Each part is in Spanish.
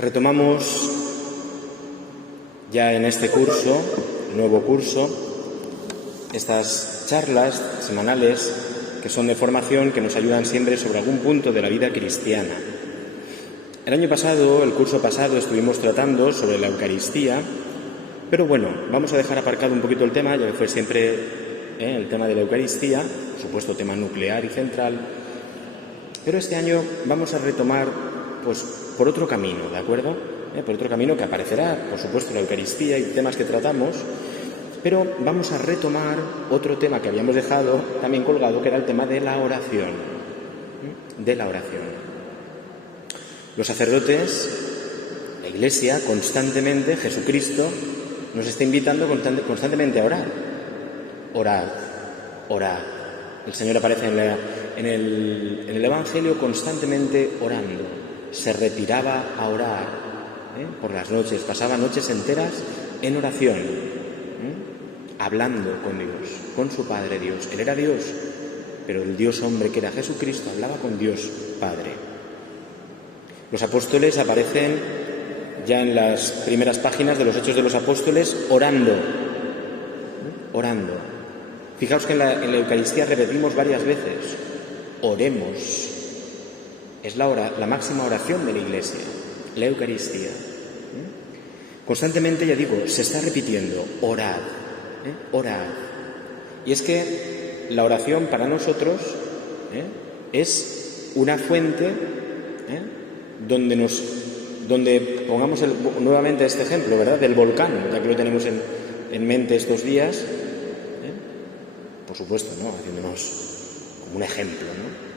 Retomamos ya en este curso, nuevo curso, estas charlas semanales que son de formación que nos ayudan siempre sobre algún punto de la vida cristiana. El año pasado, el curso pasado, estuvimos tratando sobre la Eucaristía, pero bueno, vamos a dejar aparcado un poquito el tema, ya que fue siempre el tema de la Eucaristía, por supuesto tema nuclear y central, pero este año vamos a retomar pues por otro camino, ¿de acuerdo? Por otro camino que aparecerá, por supuesto, la Eucaristía y temas que tratamos, pero vamos a retomar otro tema que habíamos dejado también colgado, que era el tema de la oración. De la oración. Los sacerdotes, la Iglesia, constantemente, Jesucristo, nos está invitando constantemente a orar. Orad, orad. El Señor aparece en el Evangelio constantemente orando. Se retiraba a orar por las noches, pasaba noches enteras en oración, hablando con Dios, con su Padre Dios. Él era Dios, pero el Dios hombre que era Jesucristo hablaba con Dios Padre. Los apóstoles aparecen ya en las primeras páginas de los Hechos de los Apóstoles orando, orando. Fijaos que en la Eucaristía repetimos varias veces, oremos. Es la máxima oración de la Iglesia, la Eucaristía. Constantemente, ya digo, se está repitiendo, orad, orad. Y es que la oración para nosotros es una fuente donde pongamos nuevamente este ejemplo, ¿verdad?, del volcán, ya que lo tenemos en mente estos días, por supuesto, ¿no?, haciéndonos como un ejemplo, ¿no?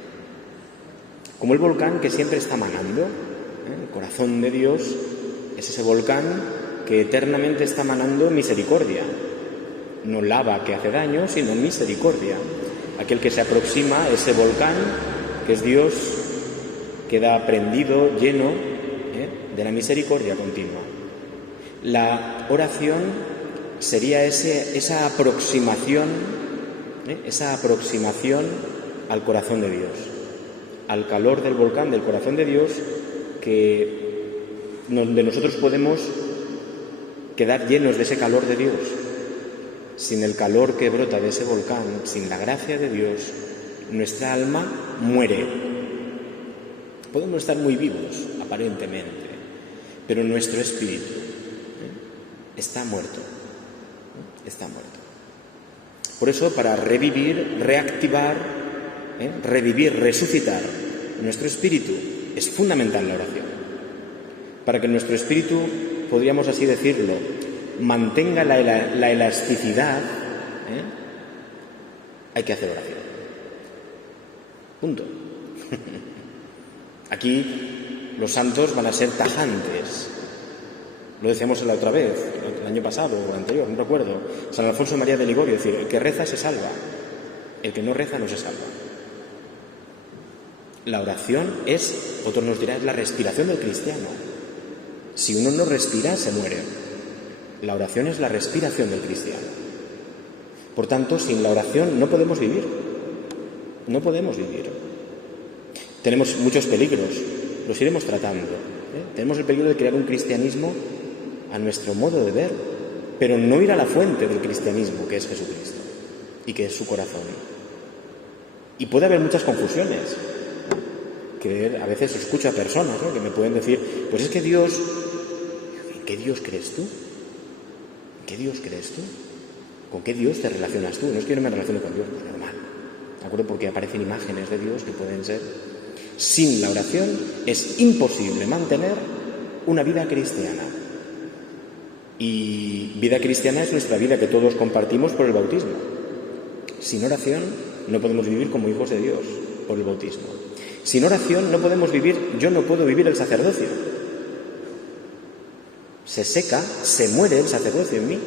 Como el volcán que siempre está manando, el corazón de Dios es ese volcán que eternamente está manando misericordia. No lava que hace daño, sino misericordia. Aquel que se aproxima a ese volcán, que es Dios, queda prendido, lleno de la misericordia continua. La oración sería esa aproximación al corazón de Dios, al calor del volcán del corazón de Dios, donde nosotros podemos quedar llenos de ese calor de Dios. Sin el calor que brota de ese volcán, sin la gracia de Dios, nuestra alma muere. Podemos estar muy vivos, aparentemente, pero nuestro espíritu está muerto. Está muerto. Por eso, para revivir, reactivar, revivir, resucitar nuestro espíritu, es fundamental la oración. Para que nuestro espíritu, podríamos así decirlo, mantenga la elasticidad, hay que hacer oración. Punto. Aquí los santos van a ser tajantes. Lo decíamos la otra vez, el año pasado o anterior, no recuerdo. San Alfonso María de Ligorio decía, el que reza se salva, el que no reza no se salva. La oración otro nos dirá, es la respiración del cristiano. Si uno no respira, se muere. La oración es la respiración del cristiano. Por tanto, sin la oración no podemos vivir. No podemos vivir. Tenemos muchos peligros, los iremos tratando. Tenemos el peligro de crear un cristianismo a nuestro modo de ver, pero no ir a la fuente del cristianismo, que es Jesucristo, y que es su corazón. Y puede haber muchas confusiones. Que a veces escucho a personas, ¿no?, que me pueden decir, pues es que Dios... ¿En qué Dios crees tú? ¿En qué Dios crees tú? ¿Con qué Dios te relacionas tú? No es que yo no me relacione con Dios, pues normal. ¿De acuerdo? Porque aparecen imágenes de Dios que pueden ser... Sin la oración es imposible mantener una vida cristiana. Y vida cristiana es nuestra vida que todos compartimos por el bautismo. Sin oración no podemos vivir como hijos de Dios por el bautismo. Sin oración no podemos vivir, yo no puedo vivir el sacerdocio. Se seca, se muere el sacerdocio en mí.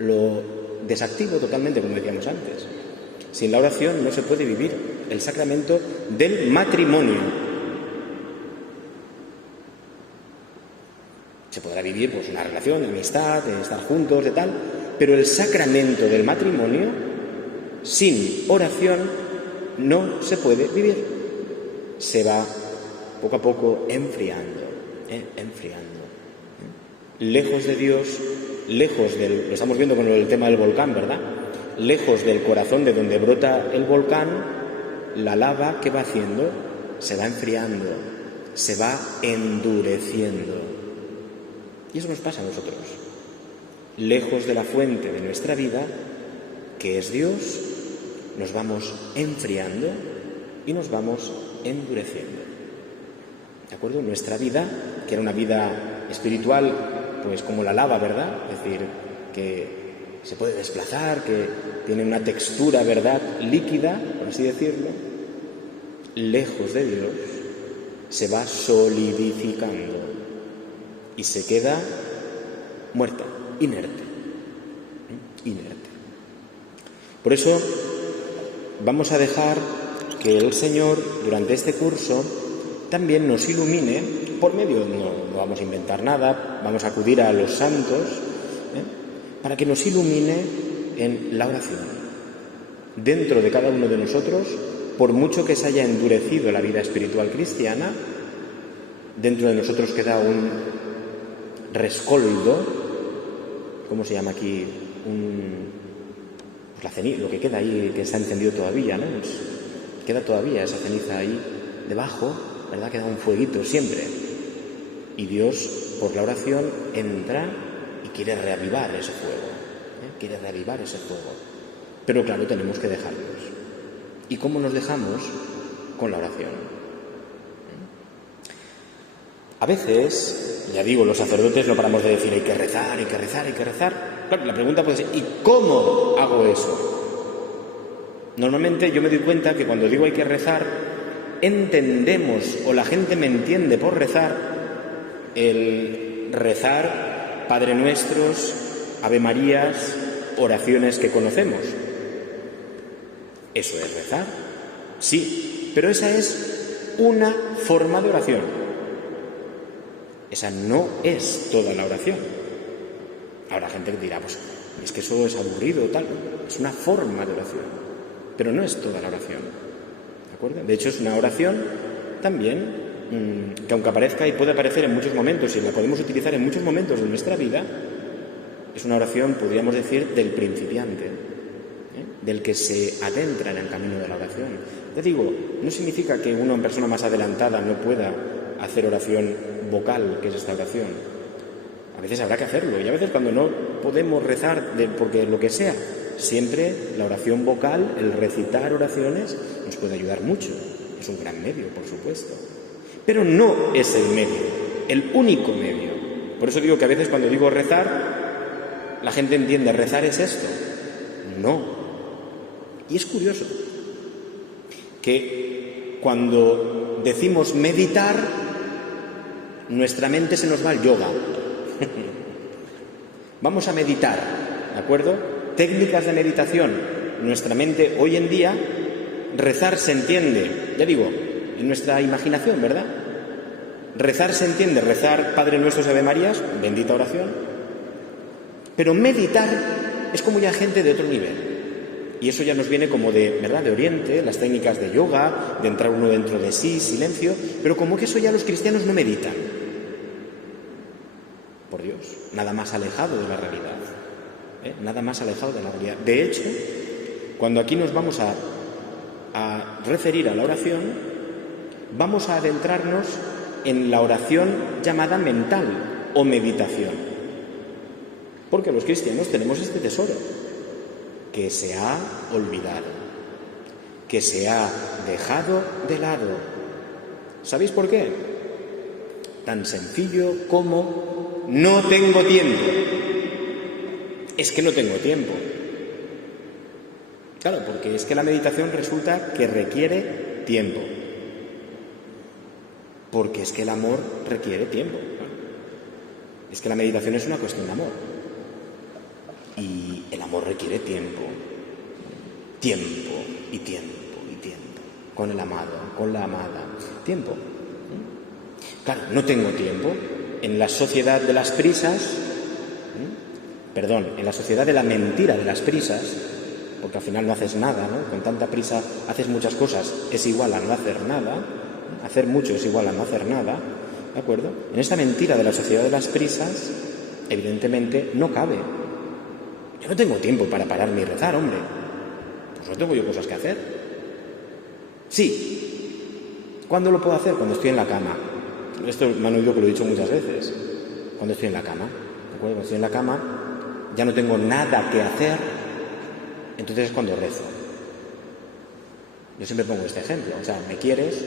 Lo desactivo totalmente, como decíamos antes. Sin la oración no se puede vivir el sacramento del matrimonio. Se podrá vivir pues una relación de amistad, de estar juntos, de tal, pero el sacramento del matrimonio, sin oración, no se puede vivir. Se va poco a poco enfriando. enfriando. Lejos de Dios, lejos del... Lo estamos viendo con el tema del volcán, ¿verdad? Lejos del corazón de donde brota el volcán, la lava, ¿qué va haciendo? Se va enfriando, se va endureciendo. Y eso nos pasa a nosotros. Lejos de la fuente de nuestra vida, que es Dios, nos vamos enfriando y nos vamos endureciendo. ¿De acuerdo? Nuestra vida, que era una vida espiritual, pues como la lava, ¿verdad? Es decir, que se puede desplazar, que tiene una textura, ¿verdad?, líquida, por así decirlo, lejos de Dios, se va solidificando y se queda muerta, inerte. Por eso vamos a dejar que el Señor, durante este curso, también nos ilumine por medio, no vamos a inventar nada, vamos a acudir a los santos, para que nos ilumine en la oración. Dentro de cada uno de nosotros, por mucho que se haya endurecido la vida espiritual cristiana, dentro de nosotros queda un rescoldo, ¿cómo se llama aquí? Pues la ceniza, lo que queda ahí, que está encendido todavía, ¿no? Pues queda todavía esa ceniza ahí debajo, ¿verdad? Queda un fueguito siempre. Y Dios, por la oración, entra y quiere reavivar ese fuego, quiere reavivar ese fuego. Pero claro, tenemos que dejarnos. ¿Y cómo nos dejamos? Con la oración. A veces, ya digo, los sacerdotes no paramos de decir hay que rezar, hay que rezar, hay que rezar. Claro, la pregunta puede ser, ¿y cómo hago eso? Normalmente yo me doy cuenta que cuando digo hay que rezar, entendemos, o la gente me entiende por rezar, el rezar Padre Nuestros, Ave Marías, oraciones que conocemos. ¿Eso es rezar? Sí, pero esa es una forma de oración. Esa no es toda la oración. Habrá gente que dirá, pues es que eso es aburrido o tal. Es una forma de oración, pero no es toda la oración. ¿De acuerdo? De hecho, es una oración también que aunque aparezca y puede aparecer en muchos momentos y la podemos utilizar en muchos momentos de nuestra vida, es una oración, podríamos decir, del principiante, del que se adentra en el camino de la oración. Te digo, no significa que una persona más adelantada no pueda hacer oración vocal, que es esta oración. A veces habrá que hacerlo, y a veces cuando no podemos rezar porque lo que sea, siempre la oración vocal, el recitar oraciones, nos puede ayudar mucho. Es un gran medio, por supuesto. Pero no es el medio, el único medio. Por eso digo que a veces cuando digo rezar, la gente entiende, rezar es esto. No. Y es curioso que cuando decimos meditar, nuestra mente se nos va al yoga. Vamos a meditar, ¿de acuerdo? Técnicas de meditación. Nuestra mente hoy en día, rezar se entiende, ya digo, en nuestra imaginación, ¿verdad? Rezar se entiende, rezar Padre Nuestro, Ave Marías, bendita oración. Pero meditar es como ya gente de otro nivel. Y eso ya nos viene como de, ¿verdad?, de Oriente, las técnicas de yoga, de entrar uno dentro de sí, silencio, pero como que eso ya los cristianos no meditan. Por Dios, nada más alejado de la realidad. Nada más alejado de la realidad. De hecho, cuando aquí nos vamos a referir a la oración, vamos a adentrarnos en la oración llamada mental o meditación. Porque los cristianos tenemos este tesoro que se ha olvidado, que se ha dejado de lado. ¿Sabéis por qué? Tan sencillo como no tengo tiempo. Es que no tengo tiempo. Claro, porque es que la meditación resulta que requiere tiempo. Porque es que el amor requiere tiempo. Es que la meditación es una cuestión de amor. Y el amor requiere tiempo. Tiempo y tiempo y tiempo. Con el amado, con la amada. Tiempo. Claro, no tengo tiempo. En la sociedad de las prisas, en la sociedad de la mentira de las prisas, porque al final no haces nada, ¿no? Con tanta prisa haces muchas cosas, es igual a no hacer nada. Hacer mucho es igual a no hacer nada. ¿de acuerdo? En esta mentira de la sociedad de las prisas, evidentemente no cabe. Yo no tengo tiempo para pararme y rezar, hombre. Pues no tengo yo cosas que hacer. Sí. ¿Cuándo lo puedo hacer? Cuando estoy en la cama. Esto me han oído que lo he dicho muchas veces. Cuando estoy en la cama. ¿De acuerdo? Cuando estoy en la cama, ya no tengo nada que hacer, entonces es cuando rezo. Yo siempre pongo este ejemplo. O sea, me quieres,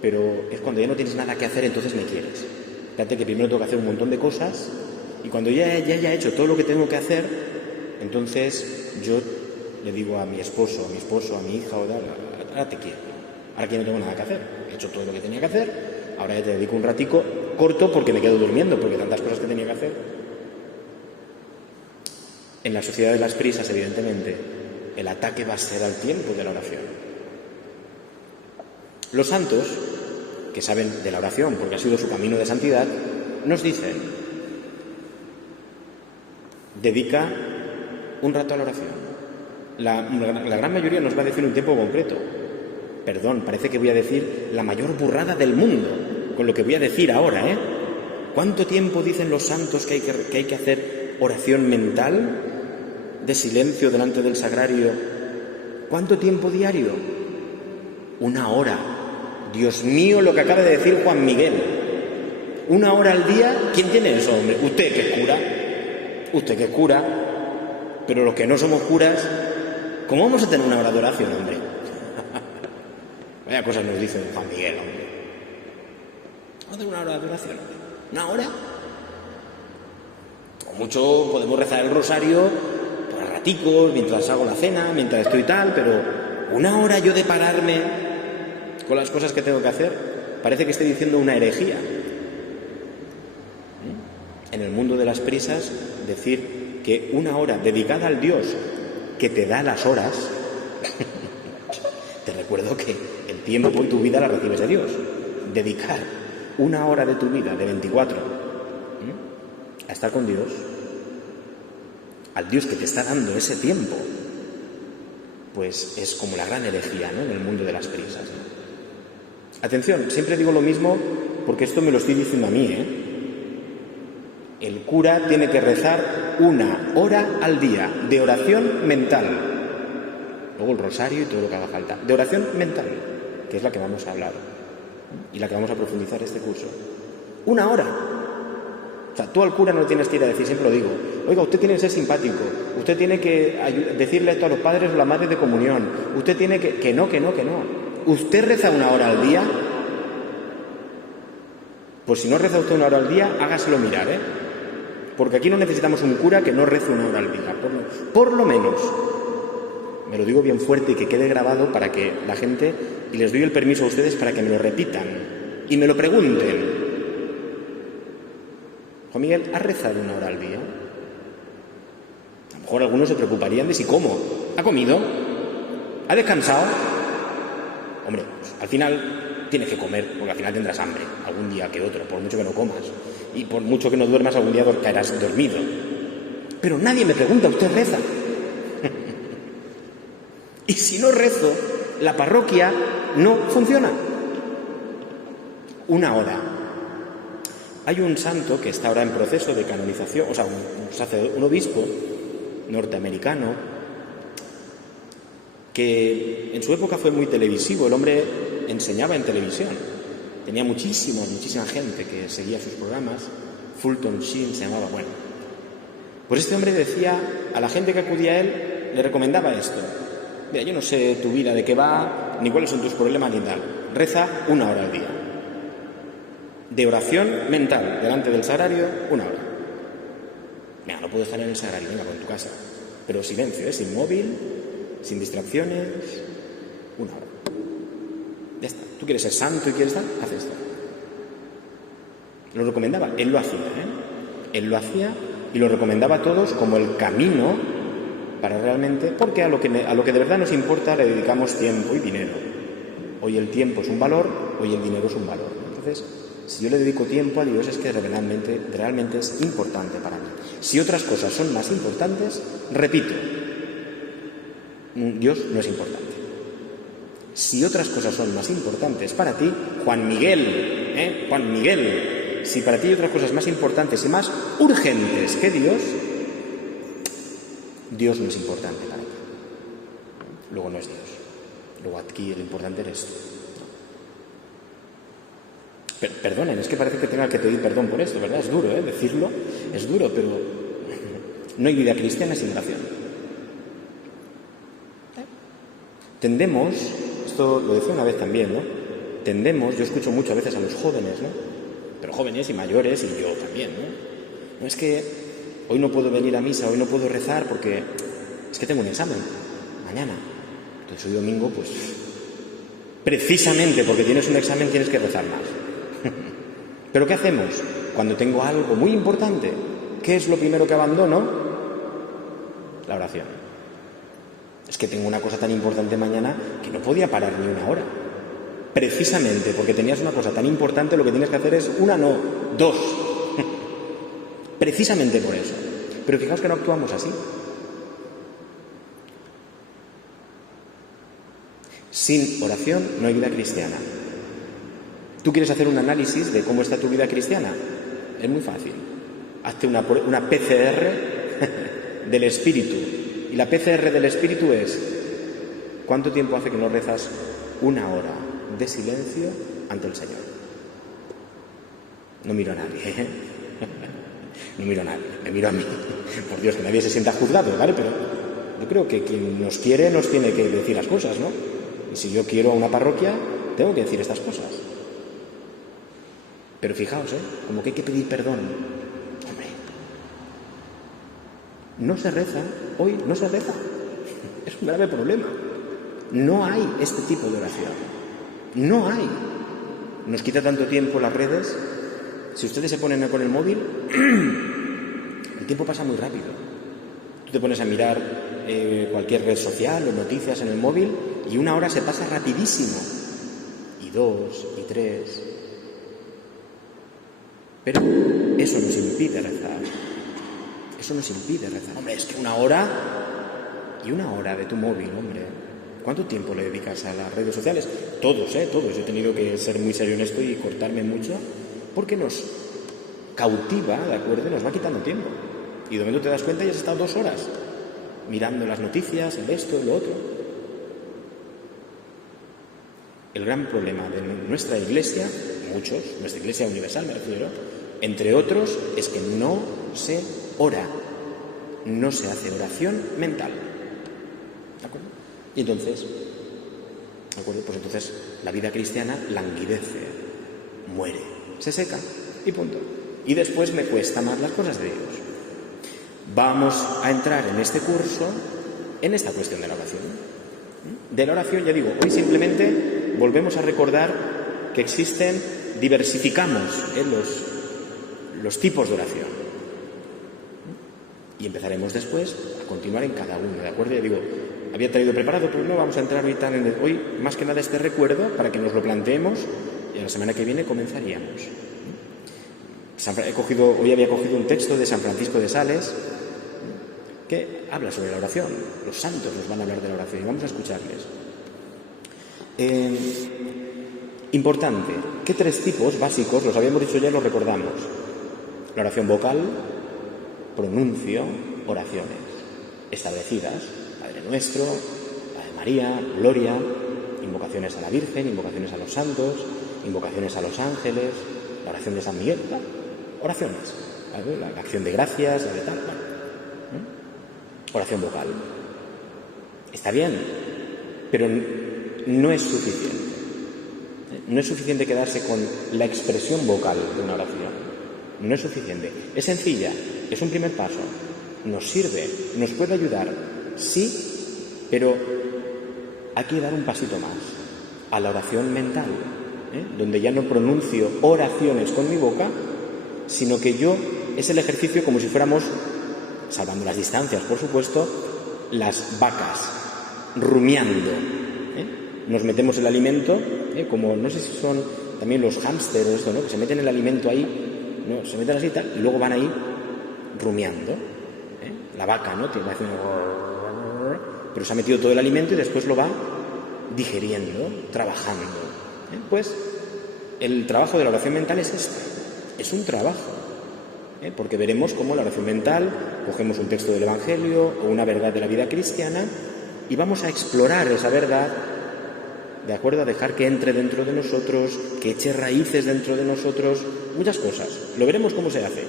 pero es cuando ya no tienes nada que hacer, entonces me quieres. Fíjate que primero tengo que hacer un montón de cosas y cuando ya haya hecho todo lo que tengo que hacer, entonces yo le digo a mi esposo, a mi hija, ahora te quiero. Ahora que no tengo nada que hacer. He hecho todo lo que tenía que hacer, ahora ya te dedico un ratico corto porque me quedo durmiendo, porque tantas cosas que tenía que hacer. En la sociedad de las prisas, evidentemente, el ataque va a ser al tiempo de la oración. Los santos, que saben de la oración porque ha sido su camino de santidad, nos dicen: dedica un rato a la oración. La gran mayoría nos va a decir un tiempo concreto. Perdón, parece que voy a decir la mayor burrada del mundo con lo que voy a decir ahora, ¿eh? ¿Cuánto tiempo dicen los santos que hay que hacer oración mental de silencio delante del sagrario? ¿Cuánto tiempo diario? 1 hora. Dios mío, lo que acaba de decir Juan Miguel. 1 hora al día. ¿Quién tiene eso, hombre? Usted que es cura. Usted que es cura. Pero los que no somos curas, ¿cómo vamos a tener 1 hora de oración, hombre? Vaya cosas nos dice Juan Miguel, hombre. Vamos a hacer 1 hora de oración, hombre. 1 hora. O mucho podemos rezar el rosario por raticos, mientras hago la cena, mientras estoy tal, pero 1 hora yo de pararme con las cosas que tengo que hacer, parece que estoy diciendo una herejía. En el mundo de las prisas, decir que 1 hora dedicada al Dios que te da las horas, te recuerdo que el tiempo y tu vida la recibes de Dios. Dedicar 1 hora de tu vida, de 24, a estar con Dios, al Dios que te está dando ese tiempo, pues es como la gran herejía, ¿no?, en el mundo de las prisas, ¿no? Atención, siempre digo lo mismo porque esto me lo estoy diciendo a mí, ¿eh? El cura tiene que rezar 1 hora al día de oración mental. Luego el rosario y todo lo que haga falta. De oración mental, que es la que vamos a hablar y la que vamos a profundizar este curso. 1 hora. O sea, tú al cura no tienes que ir a decir, siempre lo digo, oiga, usted tiene que ser simpático, usted tiene que decirle esto a los padres o la madre de comunión, usted tiene que no. ¿Usted reza 1 hora al día? Pues si no reza usted 1 hora al día, hágaselo mirar, ¿eh? Porque aquí no necesitamos un cura que no rece 1 hora al día, por lo menos. Me lo digo bien fuerte y que quede grabado para que la gente, y les doy el permiso a ustedes para que me lo repitan y me lo pregunten. Juan Miguel, ¿has rezado 1 hora al día? A lo mejor algunos se preocuparían de si cómo. ¿Ha comido? ¿Ha descansado? Hombre, pues, al final tienes que comer, porque al final tendrás hambre, algún día que otro, por mucho que no comas. Y por mucho que no duermas, algún día caerás dormido. Pero nadie me pregunta, ¿usted reza? Y si no rezo, la parroquia no funciona. 1 hora. Hay un santo que está ahora en proceso de canonización, o sea, un obispo norteamericano, que en su época fue muy televisivo. El hombre enseñaba en televisión. Tenía muchísima gente que seguía sus programas. Fulton Sheen se llamaba. Bueno, pues este hombre decía a la gente que acudía a él, le recomendaba esto. Mira, yo no sé tu vida de qué va, ni cuáles son tus problemas ni tal. Reza 1 hora al día. De oración mental, delante del sagrario, 1 hora. Mira, no puedo estar en el sagrario, venga, con tu casa. Pero silencio, sin móvil, sin distracciones, 1 hora. Ya está. ¿Tú quieres ser santo y quieres estar? Haz esto. Lo recomendaba. Él lo hacía, ¿eh? Él lo hacía y lo recomendaba a todos como el camino para realmente... Porque a lo que de verdad nos importa le dedicamos tiempo y dinero. Hoy el tiempo es un valor, hoy el dinero es un valor. Entonces, si yo le dedico tiempo a Dios es que realmente es importante para mí. Si otras cosas son más importantes, repito, Dios no es importante. Si otras cosas son más importantes para ti, Juan Miguel, Juan Miguel, si para ti hay otras cosas más importantes y más urgentes que Dios, Dios no es importante para ti. Luego no es Dios. Luego aquí lo importante eres tú. Perdonen, es que parece que tenga que pedir perdón por esto, ¿verdad? Es duro, decirlo, es duro, pero no hay vida cristiana sin oración. Tendemos, esto lo decía una vez también, ¿no? Tendemos, yo escucho mucho a veces a los jóvenes, ¿no? Pero jóvenes y mayores, y yo también, ¿no? No es que hoy no puedo venir a misa, hoy no puedo rezar porque es que tengo un examen mañana. Entonces hoy domingo, pues, precisamente porque tienes un examen tienes que rezar más. ¿Pero qué hacemos? Cuando tengo algo muy importante, ¿qué es lo primero que abandono? La oración. Es que tengo una cosa tan importante mañana que no podía parar ni una hora. Precisamente porque tenías una cosa tan importante, lo que tienes que hacer es una, no, dos. Precisamente por eso. Pero fijaos que no actuamos así. Sin oración no hay vida cristiana. ¿Tú quieres hacer un análisis de cómo está tu vida cristiana? Es muy fácil. Hazte una PCR del espíritu. Y la PCR del espíritu es: ¿cuánto tiempo hace que no rezas una hora de silencio ante el Señor? No miro a nadie, No miro a nadie, me miro a mí. Por Dios, que nadie se sienta juzgado, ¿vale? Pero yo creo que quien nos quiere nos tiene que decir las cosas, ¿no? Y si yo quiero a una parroquia, tengo que decir estas cosas. Pero fijaos, como que hay que pedir perdón. Hombre, no se reza, hoy no se reza. Es un grave problema. No hay este tipo de oración. No hay. Nos quita tanto tiempo las redes. Si ustedes se ponen con el móvil, el tiempo pasa muy rápido. Tú te pones a mirar cualquier red social o noticias en el móvil y una hora se pasa rapidísimo. Y 2, y 3... Pero eso nos impide rezar. Eso nos impide rezar. Hombre, es que una hora de tu móvil, hombre. ¿Cuánto tiempo le dedicas a las redes sociales? Todos, todos. Yo he tenido que ser muy serio en esto y cortarme mucho porque nos cautiva, ¿de acuerdo? Nos va quitando tiempo. Y de momento te das cuenta y has estado 2 horas mirando las noticias, el esto, lo otro. El gran problema de nuestra iglesia, nuestra iglesia universal me refiero, entre otros, es que no se ora, no se hace oración mental. ¿De acuerdo? Y entonces, ¿de acuerdo? Pues entonces la vida cristiana languidece, muere, se seca y punto. Y después me cuesta más las cosas de Dios. Vamos a entrar en este curso en esta cuestión de la oración. De la oración, ya digo, hoy simplemente volvemos a recordar que diversificamos los tipos de oración. Y empezaremos después a continuar en cada uno, ¿de acuerdo? Ya digo, había traído preparado, pero no vamos a entrar hoy más que nada este recuerdo para que nos lo planteemos y la semana que viene comenzaríamos. Hoy había cogido un texto de San Francisco de Sales que habla sobre la oración. Los santos nos van a hablar de la oración y vamos a escucharles. Importante, ¿qué 3 tipos básicos, los habíamos dicho ya y los recordamos? La oración vocal, pronuncio, oraciones establecidas: Padre Nuestro, Ave María, Gloria, invocaciones a la Virgen, invocaciones a los santos, invocaciones a los ángeles, la oración de San Miguel, oraciones, ¿vale? La acción de gracias, la de tal, ¿vale? Oración vocal. Está bien, pero no es suficiente. No es suficiente quedarse con la expresión vocal de una oración. No es suficiente. Es sencilla, es un primer paso. Nos sirve, nos puede ayudar, sí, pero hay que dar un pasito más a la oración mental, donde ya no pronuncio oraciones con mi boca, sino que es el ejercicio como si fuéramos, salvando las distancias, por supuesto, las vacas, rumiando. Nos metemos el alimento, como no sé si son también los hámsters o esto, ¿no? Que se meten el alimento ahí, ¿no? Se meten así y tal, y luego van ahí rumiando. La vaca, ¿no? Tiene haciendo... Pero se ha metido todo el alimento y después lo va digeriendo, trabajando. Pues el trabajo de la oración mental es este, es un trabajo. Porque veremos cómo la oración mental, cogemos un texto del Evangelio o una verdad de la vida cristiana y vamos a explorar esa verdad, ¿de acuerdo? A dejar que entre dentro de nosotros, que eche raíces dentro de nosotros, muchas cosas. Lo veremos cómo se hace.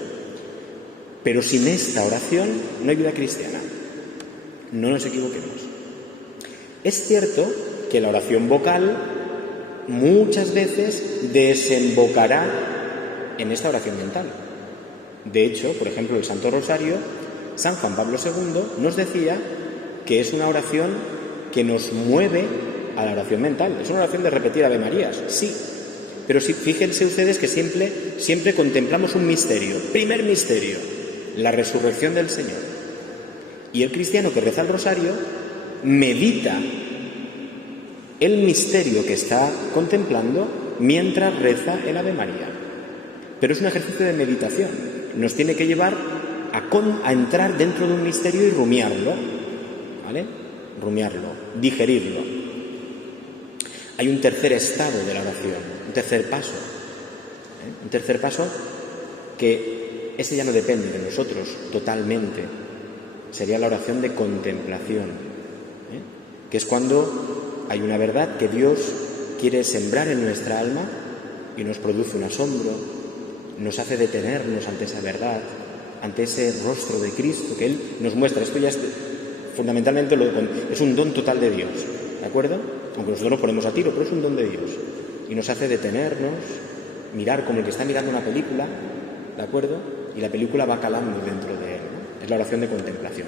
Pero sin esta oración no hay vida cristiana. No nos equivoquemos. Es cierto que la oración vocal muchas veces desembocará en esta oración mental. De hecho, por ejemplo, el Santo Rosario, San Juan Pablo II nos decía que es una oración que nos mueve a la oración mental. Es una oración de repetir Ave Marías, sí. Pero sí, fíjense ustedes que siempre contemplamos un misterio. Primer misterio, la resurrección del Señor. Y el cristiano que reza el Rosario medita el misterio que está contemplando mientras reza el Ave María. Pero es un ejercicio de meditación. Nos tiene que llevar a entrar dentro de un misterio y rumiarlo, ¿vale? Rumiarlo, digerirlo. Hay un tercer estado de la oración, un tercer paso. Un tercer paso que ese ya no depende de nosotros totalmente. Sería la oración de contemplación, que es cuando hay una verdad que Dios quiere sembrar en nuestra alma y nos produce un asombro, nos hace detenernos ante esa verdad, ante ese rostro de Cristo que Él nos muestra. Esto ya es fundamentalmente es un don total de Dios, ¿de acuerdo? Aunque nosotros nos ponemos a tiro, pero es un don de Dios. Y nos hace detenernos, mirar como el que está mirando una película, ¿de acuerdo? Y la película va calando dentro de él, ¿no? Es la oración de contemplación.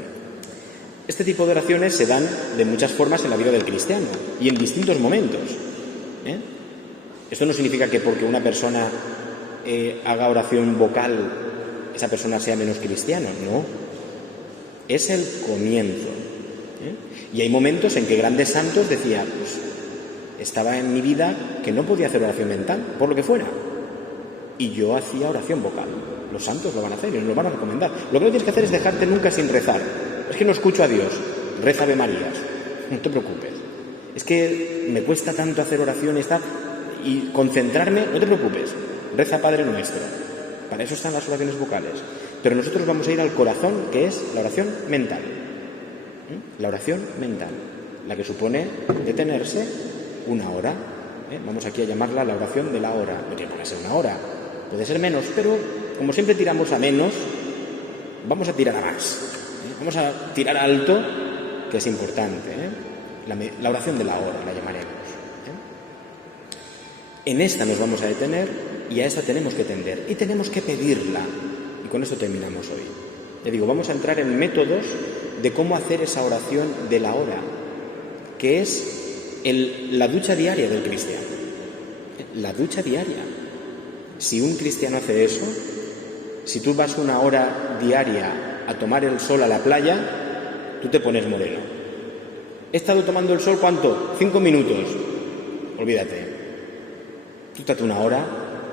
Este tipo de oraciones se dan de muchas formas en la vida del cristiano y en distintos momentos. Esto no significa que porque una persona haga oración vocal, esa persona sea menos cristiano, no. Es el comienzo. Y hay momentos en que grandes santos decían, pues estaba en mi vida que no podía hacer oración mental, por lo que fuera. Y yo hacía oración vocal. Los santos lo van a hacer y nos lo van a recomendar. Lo que no tienes que hacer es dejarte nunca sin rezar. Es que no escucho a Dios, reza Ave Marías. No te preocupes. Es que me cuesta tanto hacer oración y concentrarme, no te preocupes. Reza Padre Nuestro. Para eso están las oraciones vocales. Pero nosotros vamos a ir al corazón, que es la oración mental. La oración mental, la que supone detenerse una hora. Vamos aquí a llamarla la oración de la hora. No tiene por qué ser una hora, puede ser menos, pero como siempre tiramos a menos, vamos a tirar a más. Vamos a tirar alto, que es importante. La oración de la hora la llamaremos. En esta nos vamos a detener y a esta tenemos que tender y tenemos que pedirla. Y con esto terminamos hoy. Le digo, vamos a entrar en métodos de cómo hacer esa oración de la hora, que es la ducha diaria del cristiano. La ducha diaria. Si un cristiano hace eso, si tú vas una hora diaria a tomar el sol a la playa, tú te pones moreno. He estado tomando el sol, ¿cuánto? 5 minutos. Olvídate. Tú estate una hora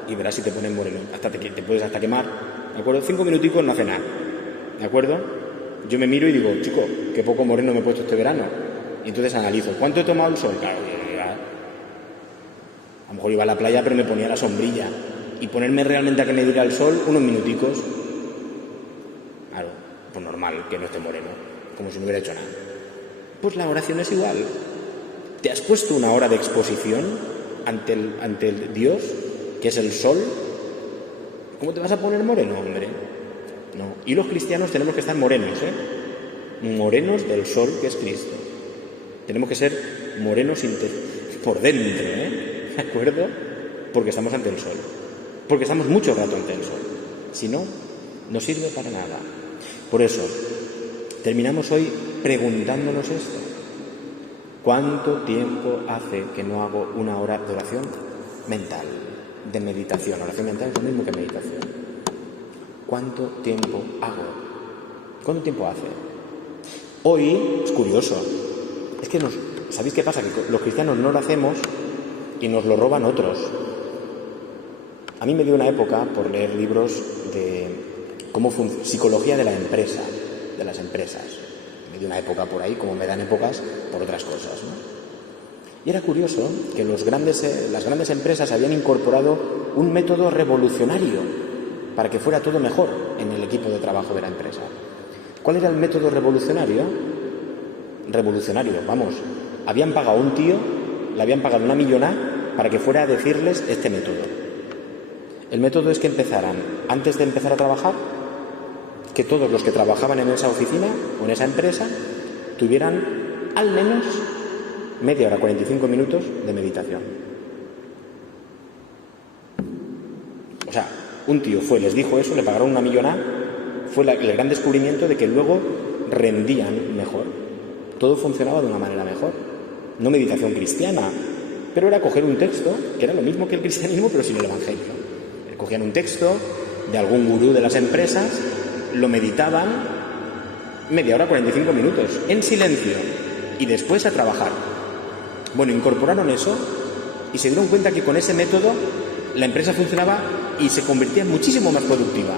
y verás si te pones moreno. Te puedes hasta quemar. ¿De acuerdo? 5 minuticos no hace nada. ¿De acuerdo? Yo me miro y digo, chico, qué poco moreno me he puesto este verano. Y entonces analizo, ¿cuánto he tomado el sol? Claro, a lo mejor iba a la playa, pero me ponía la sombrilla. Y ponerme realmente a que me diera el sol unos minuticos. Claro, pues normal que no esté moreno, como si no hubiera hecho nada. Pues la oración es igual. ¿Te has puesto una hora de exposición ante el Dios, que es el sol? ¿Cómo te vas a poner moreno, hombre? No. Y los cristianos tenemos que estar morenos, morenos del sol que es Cristo. Tenemos que ser morenos por dentro, ¿de acuerdo? Porque estamos ante el sol. Porque estamos mucho rato ante el sol. Si no, no sirve para nada. Por eso, terminamos hoy preguntándonos esto. ¿Cuánto tiempo hace que no hago una hora de oración mental, de meditación? Oración mental es lo mismo que meditación. ¿Cuánto tiempo hago? ¿Cuánto tiempo hace? Hoy es curioso. Es que ¿sabéis qué pasa? Que los cristianos no lo hacemos y nos lo roban otros. A mí me dio una época por leer libros de cómo funciona, psicología de la empresa, de las empresas. Me dio una época por ahí, como me dan épocas por otras cosas, ¿no? Y era curioso que las grandes empresas habían incorporado un método revolucionario para que fuera todo mejor en el equipo de trabajo de la empresa. ¿Cuál era el método revolucionario? Revolucionario, vamos. Habían pagado a un tío, le habían pagado una millonada para que fuera a decirles este método. El método es que empezaran, antes de empezar a trabajar, que todos los que trabajaban en esa oficina o en esa empresa tuvieran al menos media hora, 45 minutos de meditación. O sea, un tío les dijo eso, le pagaron una millonada, fue el gran descubrimiento de que luego rendían mejor. Todo funcionaba de una manera mejor. No meditación cristiana, pero era coger un texto, que era lo mismo que el cristianismo, pero sin el evangelio. Cogían un texto de algún gurú de las empresas, lo meditaban media hora, 45 minutos, en silencio, y después a trabajar. Bueno, incorporaron eso y se dieron cuenta que con ese método la empresa funcionaba y se convertía muchísimo más productiva.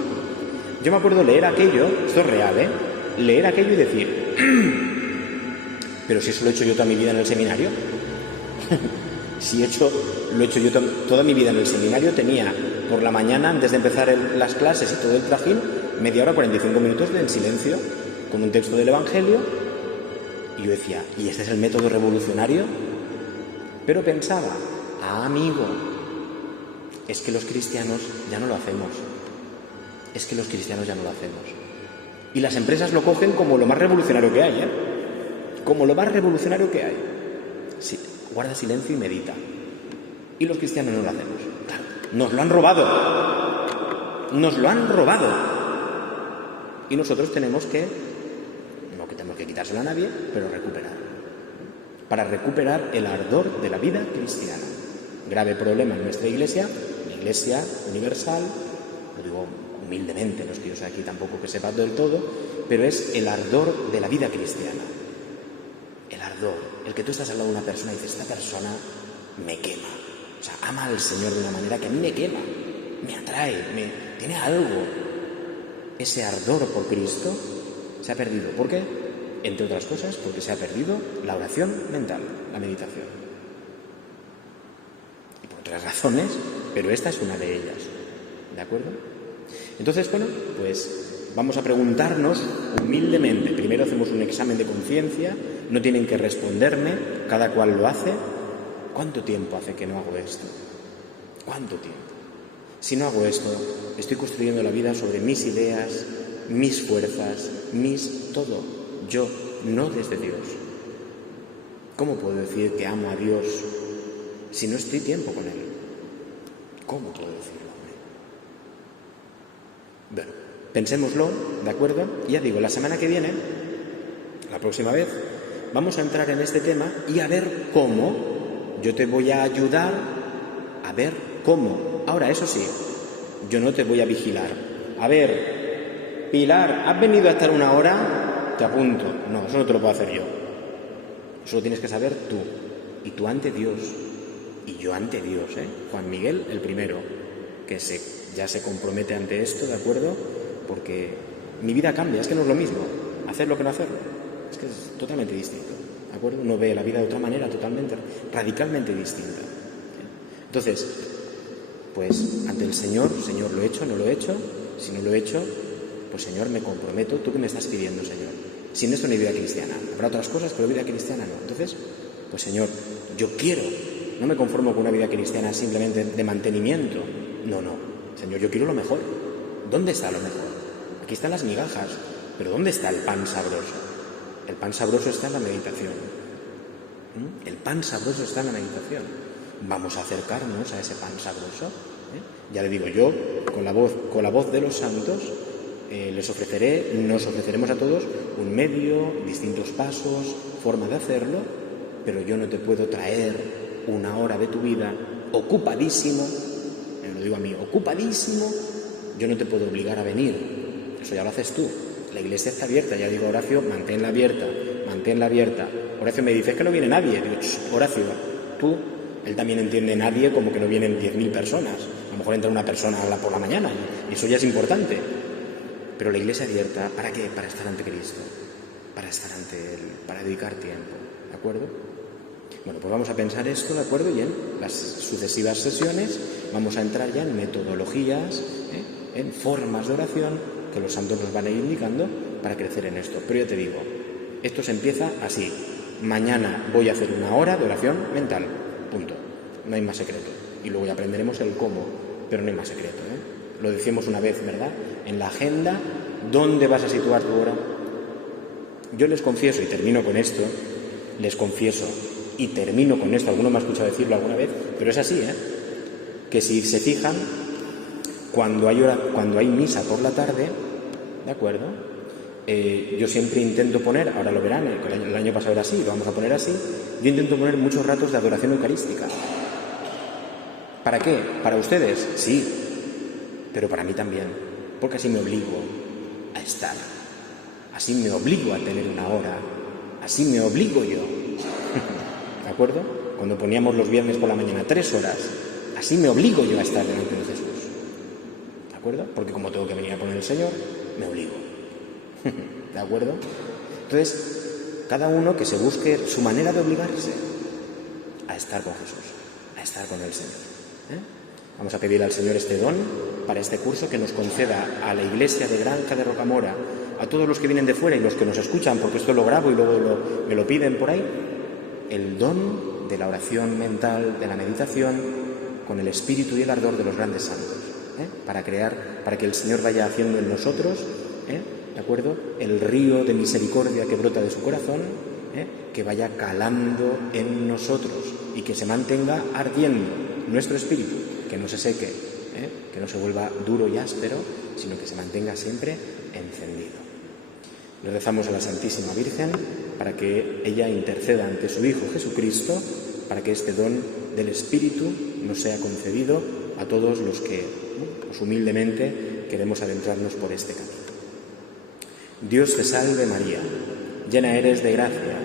Yo me acuerdo leer aquello, esto es real, leer aquello y decir, pero si eso lo he hecho yo toda mi vida en el seminario. Si lo he hecho yo toda mi vida en el seminario, tenía por la mañana, antes de empezar las clases y todo el trajín, media hora, 45 minutos en silencio, con un texto del Evangelio, y yo decía, ¿y este es el método revolucionario? Pero pensaba, amigo, es que los cristianos ya no lo hacemos. Es que los cristianos ya no lo hacemos. Y las empresas lo cogen como lo más revolucionario que hay, como lo más revolucionario que hay. Sí, guarda silencio y medita. Y los cristianos no lo hacemos. Claro, nos lo han robado. Nos lo han robado. Y nosotros tenemos que, no que tenemos que quitárselo a nadie, pero recuperar. Para recuperar el ardor de la vida cristiana. Grave problema en nuestra iglesia, la iglesia universal, lo digo humildemente, no es que yo sea aquí tampoco que sepa del todo, pero es el ardor de la vida cristiana. El ardor, el que tú estás al lado de una persona y dices, esta persona me quema. O sea, ama al Señor de una manera que a mí me quema, me atrae, tiene algo. Ese ardor por Cristo se ha perdido. ¿Por qué? Entre otras cosas, porque se ha perdido la oración mental, la meditación. Y por otras razones, pero esta es una de ellas. ¿De acuerdo? Entonces, bueno, pues vamos a preguntarnos humildemente. Primero hacemos un examen de conciencia, no tienen que responderme, cada cual lo hace. ¿Cuánto tiempo hace que no hago esto? ¿Cuánto tiempo? Si no hago esto, estoy construyendo la vida sobre mis ideas, mis fuerzas, todo. Yo, no desde Dios. ¿Cómo puedo decir que amo a Dios si no estoy tiempo con Él? ¿Cómo puedo decirlo? Bueno, pensémoslo, ¿de acuerdo? Y ya digo, la semana que viene, la próxima vez, vamos a entrar en este tema y a ver cómo. Yo te voy a ayudar a ver cómo. Ahora, eso sí, yo no te voy a vigilar. A ver, Pilar, ¿has venido a estar una hora? Te apunto. No, eso no te lo puedo hacer yo. Eso lo tienes que saber tú. Y tú ante Dios. Y yo ante Dios, Juan Miguel, el primero, que ya se compromete ante esto, ¿de acuerdo? Porque mi vida cambia, es que no es lo mismo hacerlo que no hacerlo. Es que es totalmente distinto. ¿De acuerdo? Uno ve la vida de otra manera, totalmente, radicalmente distinta. Entonces, pues ante el Señor, ¿lo he hecho? ¿No lo he hecho? Si no lo he hecho, pues Señor, me comprometo. ¿Tú qué me estás pidiendo, Señor? Sin esto no hay vida cristiana. Habrá otras cosas, pero vida cristiana no. Entonces, pues Señor, yo quiero. No me conformo con una vida cristiana simplemente de mantenimiento. No. Señor, yo quiero lo mejor. ¿Dónde está lo mejor? Aquí están las migajas, pero ¿dónde está el pan sabroso? El pan sabroso está en la meditación. El pan sabroso está en la meditación. Vamos a acercarnos a ese pan sabroso. Ya le digo yo, con la voz de los santos, nos ofreceremos a todos un medio, distintos pasos, forma de hacerlo, pero yo no te puedo traer una hora de tu vida ocupadísimo, me lo digo a mí, ocupadísimo, yo no te puedo obligar a venir, eso ya lo haces tú. La iglesia está abierta, ya digo, Horacio, manténla abierta. Horacio me dice, es que no viene nadie. Digo, Horacio, tú, él también entiende nadie como que no vienen 10.000 personas. A lo mejor entra una persona por la mañana, y eso ya es importante. Pero la iglesia abierta, ¿para qué? Para estar ante Cristo, para estar ante Él, para dedicar tiempo, ¿de acuerdo? Bueno, pues vamos a pensar esto, ¿de acuerdo? Y en las sucesivas sesiones vamos a entrar ya en metodologías, en formas de oración que los santos nos van a ir indicando para crecer en esto. Pero yo te digo, esto se empieza así. Mañana voy a hacer 1 hora de oración mental. Punto. No hay más secreto. Y luego ya aprenderemos el cómo, pero no hay más secreto, Lo decíamos una vez, ¿verdad? En la agenda, ¿dónde vas a situar tu hora? Yo les confieso, y termino con esto, alguno me ha escuchado decirlo alguna vez, pero es así, que si se fijan, cuando hay misa por la tarde, ¿de acuerdo? Yo siempre intento poner, ahora lo verán, el año pasado era así, lo vamos a poner así, yo intento poner muchos ratos de adoración eucarística. ¿Para qué? ¿Para ustedes? Sí, pero para mí también, porque así me obligo a estar, así me obligo a tener 1 hora, así me obligo yo, ¿de acuerdo? Cuando poníamos los viernes por la mañana 3 horas, así me obligo yo a estar delante de Jesús, ¿de acuerdo? Porque como tengo que venir a poner el Señor, me obligo, ¿de acuerdo? Entonces, cada uno que se busque su manera de obligarse a estar con Jesús, a estar con el Señor. Vamos a pedir al Señor este don para este curso, que nos conceda a la Iglesia de Granja de Rocamora, a todos los que vienen de fuera y los que nos escuchan, porque esto lo grabo y luego me lo piden por ahí, el don de la oración mental, de la meditación, con el espíritu y el ardor de los grandes santos, para que el Señor vaya haciendo en nosotros, ¿de acuerdo?, el río de misericordia que brota de su corazón, que vaya calando en nosotros y que se mantenga ardiendo nuestro espíritu, que no se seque, que no se vuelva duro y áspero, sino que se mantenga siempre encendido. Le rezamos a la Santísima Virgen para que ella interceda ante su Hijo Jesucristo, para que este don del Espíritu nos sea concedido a todos los que, pues humildemente, queremos adentrarnos por este camino. Dios te salve María, llena eres de gracia,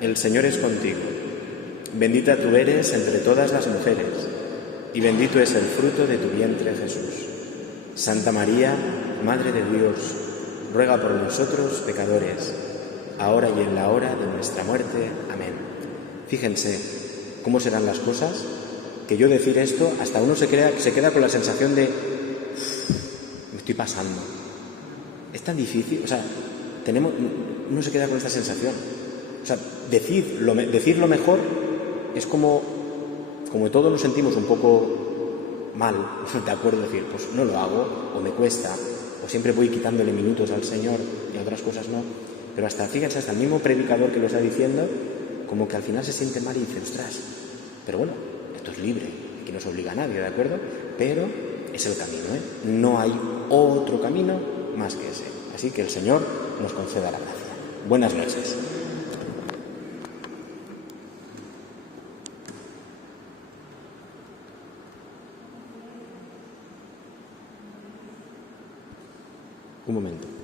el Señor es contigo. Bendita tú eres entre todas las mujeres, y bendito es el fruto de tu vientre, Jesús. Santa María, Madre de Dios, ruega por nosotros pecadores, ahora y en la hora de nuestra muerte. Amén. Fíjense cómo serán las cosas, que yo decir esto, hasta uno se queda con la sensación de me estoy pasando. Es tan difícil, uno se queda con esta sensación. Decir lo mejor es como todos nos sentimos un poco mal, ¿de acuerdo? Decir, pues no lo hago, o me cuesta, o siempre voy quitándole minutos al Señor y a otras cosas no. Pero fíjense, hasta el mismo predicador que lo está diciendo, como que al final se siente mal y dice, ostras, pero bueno, esto es libre, aquí no se obliga a nadie, ¿de acuerdo? Pero es el camino, No hay otro camino más que ese. Así que el Señor nos conceda la gracia. Buenas noches. Un momento.